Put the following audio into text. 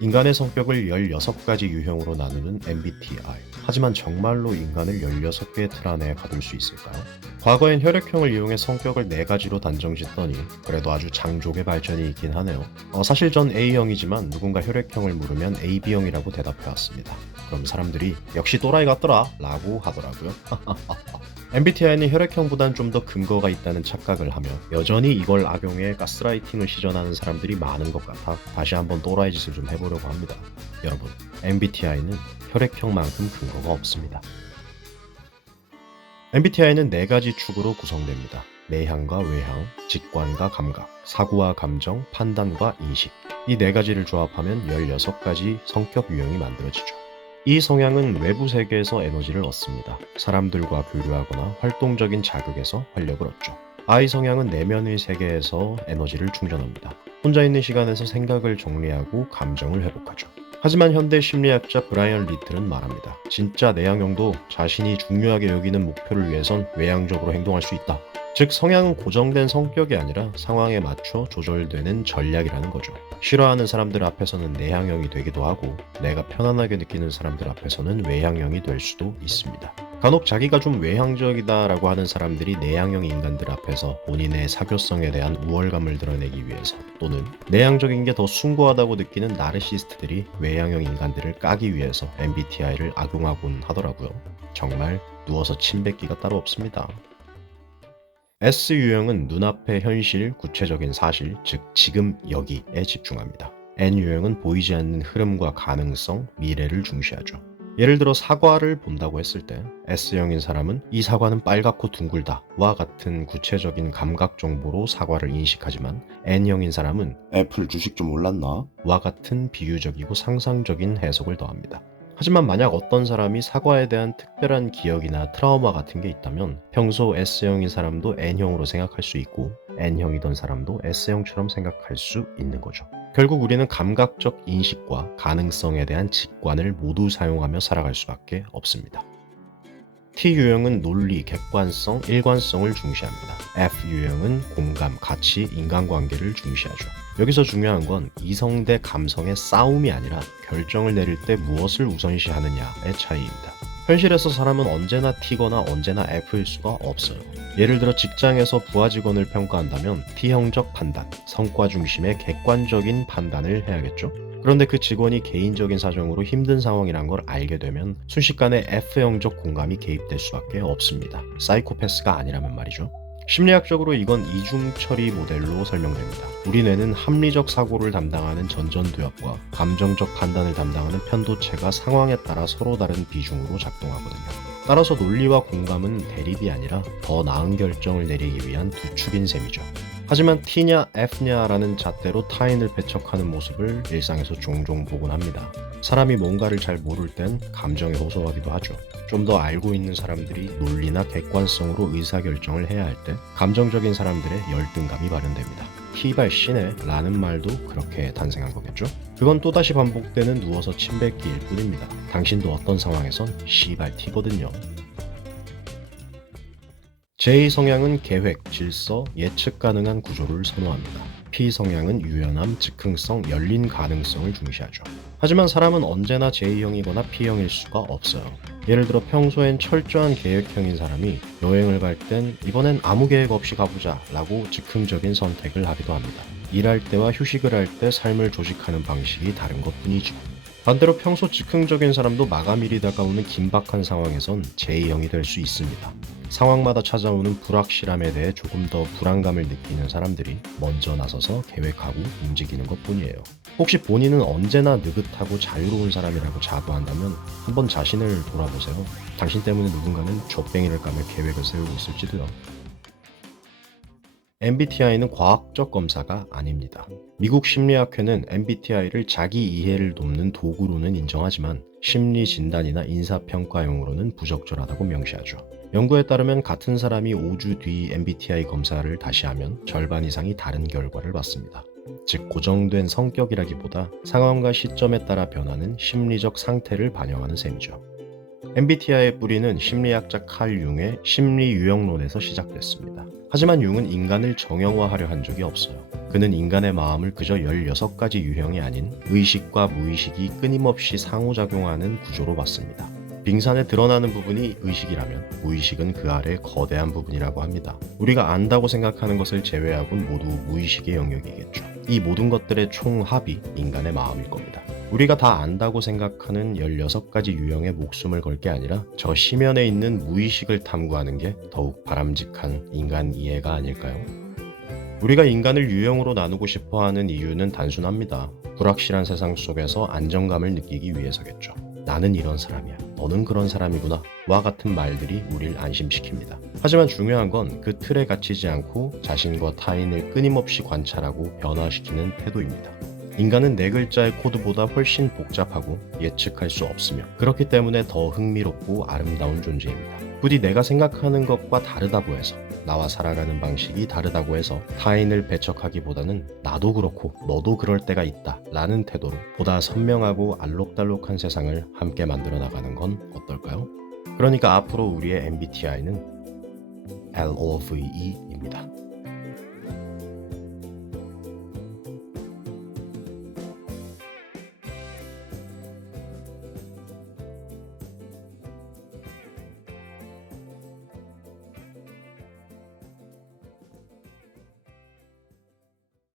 인간의 성격을 16가지 유형으로 나누는 MBTI. 하지만 정말로 인간을 16개의 틀 안에 가둘 수 있을까요? 과거엔 혈액형을 이용해 성격을 4가지로 단정짓더니 그래도 아주 장족의 발전이 있긴 하네요. 사실 전 A형이지만 누군가 혈액형을 물으면 AB형이라고 대답해왔습니다. 그럼 사람들이 역시 또라이 같더라 라고 하더라고요. MBTI는 혈액형보단 좀 더 근거가 있다는 착각을 하며 여전히 이걸 악용해 가스라이팅을 시전하는 사람들이 많은 것 같아 다시 한번 또라이 짓을 좀 해보려고 합니다. 여러분, MBTI는 혈액형만큼 근거가 없습니다. MBTI는 4가지 축으로 구성됩니다. 내향과 외향, 직관과 감각, 사고와 감정, 판단과 인식. 이 4가지를 조합하면 16가지 성격 유형이 만들어지죠. 이 성향은 외부 세계에서 에너지를 얻습니다. 사람들과 교류하거나 활동적인 자극에서 활력을 얻죠. I 성향은 내면의 세계에서 에너지를 충전합니다. 혼자 있는 시간에서 생각을 정리하고 감정을 회복하죠. 하지만 현대 심리학자 브라이언 리틀은 말합니다. 진짜 내향형도 자신이 중요하게 여기는 목표를 위해선 외향적으로 행동할 수 있다. 즉 성향은 고정된 성격이 아니라 상황에 맞춰 조절되는 전략이라는 거죠. 싫어하는 사람들 앞에서는 내향형이 되기도 하고 내가 편안하게 느끼는 사람들 앞에서는 외향형이 될 수도 있습니다. 간혹 자기가 좀 외향적이다라고 하는 사람들이 내향형 인간들 앞에서 본인의 사교성에 대한 우월감을 드러내기 위해서 또는 내향적인 게 더 숭고하다고 느끼는 나르시스트들이 외향형 인간들을 까기 위해서 MBTI를 악용하곤 하더라고요. 정말 누워서 침 뱉기가 따로 없습니다. S유형은 눈앞의 현실, 구체적인 사실, 즉 지금 여기에 집중합니다. N유형은 보이지 않는 흐름과 가능성, 미래를 중시하죠. 예를 들어 사과를 본다고 했을 때 S형인 사람은 이 사과는 빨갛고 둥글다와 같은 구체적인 감각 정보로 사과를 인식하지만 N형인 사람은 애플 주식 좀 올랐나? 와 같은 비유적이고 상상적인 해석을 더합니다. 하지만 만약 어떤 사람이 사과에 대한 특별한 기억이나 트라우마 같은 게 있다면 평소 S형인 사람도 N형으로 생각할 수 있고 N형이던 사람도 S형처럼 생각할 수 있는 거죠. 결국 우리는 감각적 인식과 가능성에 대한 직관을 모두 사용하며 살아갈 수밖에 없습니다. T유형은 논리, 객관성, 일관성을 중시합니다. F유형은 공감, 가치, 인간관계를 중시하죠. 여기서 중요한 건 이성 대 감성의 싸움이 아니라 결정을 내릴 때 무엇을 우선시하느냐의 차이입니다. 현실에서 사람은 언제나 T거나 언제나 F일 수가 없어요. 예를 들어 직장에서 부하 직원을 평가한다면 T형적 판단, 성과 중심의 객관적인 판단을 해야겠죠. 그런데 그 직원이 개인적인 사정으로 힘든 상황이란 걸 알게 되면 순식간에 F형적 공감이 개입될 수밖에 없습니다. 사이코패스가 아니라면 말이죠. 심리학적으로 이건 이중 처리 모델로 설명됩니다. 우리 뇌는 합리적 사고를 담당하는 전전두엽과 감정적 판단을 담당하는 편도체가 상황에 따라 서로 다른 비중으로 작동하거든요. 따라서 논리와 공감은 대립이 아니라 더 나은 결정을 내리기 위한 두 축인 셈이죠. 하지만 T냐 F냐라는 잣대로 타인을 배척하는 모습을 일상에서 종종 보곤 합니다. 사람이 뭔가를 잘 모를 땐 감정에 호소하기도 하죠. 좀 더 알고 있는 사람들이 논리나 객관성으로 의사결정을 해야 할 때 감정적인 사람들의 열등감이 발현됩니다. T발씨네 라는 말도 그렇게 탄생한 거겠죠? 그건 또다시 반복되는 누워서 침뱉기일 뿐입니다. 당신도 어떤 상황에선 씨발 T거든요. J 성향은 계획, 질서, 예측 가능한 구조를 선호합니다. P 성향은 유연함, 즉흥성, 열린 가능성을 중시하죠. 하지만 사람은 언제나 J형이거나 P형일 수가 없어요. 예를 들어 평소엔 철저한 계획형인 사람이 여행을 갈 땐 이번엔 아무 계획 없이 가보자 라고 즉흥적인 선택을 하기도 합니다. 일할 때와 휴식을 할 때 삶을 조직하는 방식이 다른 것 뿐이죠. 반대로 평소 즉흥적인 사람도 마감일이 다가오는 긴박한 상황에선 J형이 될 수 있습니다. 상황마다 찾아오는 불확실함에 대해 조금 더 불안감을 느끼는 사람들이 먼저 나서서 계획하고 움직이는 것뿐이에요. 혹시 본인은 언제나 느긋하고 자유로운 사람이라고 자부한다면 한번 자신을 돌아보세요. 당신 때문에 누군가는 젖뱅이를 까며 계획을 세우고 있을지도요. MBTI는 과학적 검사가 아닙니다. 미국 심리학회는 MBTI를 자기 이해를 돕는 도구로는 인정하지만 심리 진단이나 인사평가용으로는 부적절하다고 명시하죠. 연구에 따르면 같은 사람이 5주 뒤 MBTI 검사를 다시 하면 절반 이상이 다른 결과를 받습니다. 즉 고정된 성격이라기보다 상황과 시점에 따라 변하는 심리적 상태를 반영하는 셈이죠. MBTI의 뿌리는 심리학자 칼 융의 심리 유형론에서 시작됐습니다. 하지만 융은 인간을 정형화하려 한 적이 없어요. 그는 인간의 마음을 그저 16가지 유형이 아닌 의식과 무의식이 끊임없이 상호작용하는 구조로 봤습니다. 빙산에 드러나는 부분이 의식이라면 무의식은 그 아래 거대한 부분이라고 합니다. 우리가 안다고 생각하는 것을 제외하고는 모두 무의식의 영역이겠죠. 이 모든 것들의 총합이 인간의 마음일 겁니다. 우리가 다 안다고 생각하는 16가지 유형에 목숨을 걸 게 아니라 저 심연에 있는 무의식을 탐구하는 게 더욱 바람직한 인간 이해가 아닐까요? 우리가 인간을 유형으로 나누고 싶어 하는 이유는 단순합니다. 불확실한 세상 속에서 안정감을 느끼기 위해서겠죠. 나는 이런 사람이야. 너는 그런 사람이구나. 와 같은 말들이 우릴 안심시킵니다. 하지만 중요한 건 그 틀에 갇히지 않고 자신과 타인을 끊임없이 관찰하고 변화시키는 태도입니다. 인간은 네 글자의 코드보다 훨씬 복잡하고 예측할 수 없으며 그렇기 때문에 더 흥미롭고 아름다운 존재입니다. 부디 내가 생각하는 것과 다르다고 해서 나와 살아가는 방식이 다르다고 해서 타인을 배척하기보다는 나도 그렇고 너도 그럴 때가 있다 라는 태도로 보다 선명하고 알록달록한 세상을 함께 만들어 나가는 건 어떨까요? 그러니까 앞으로 우리의 MBTI는 LOVE입니다.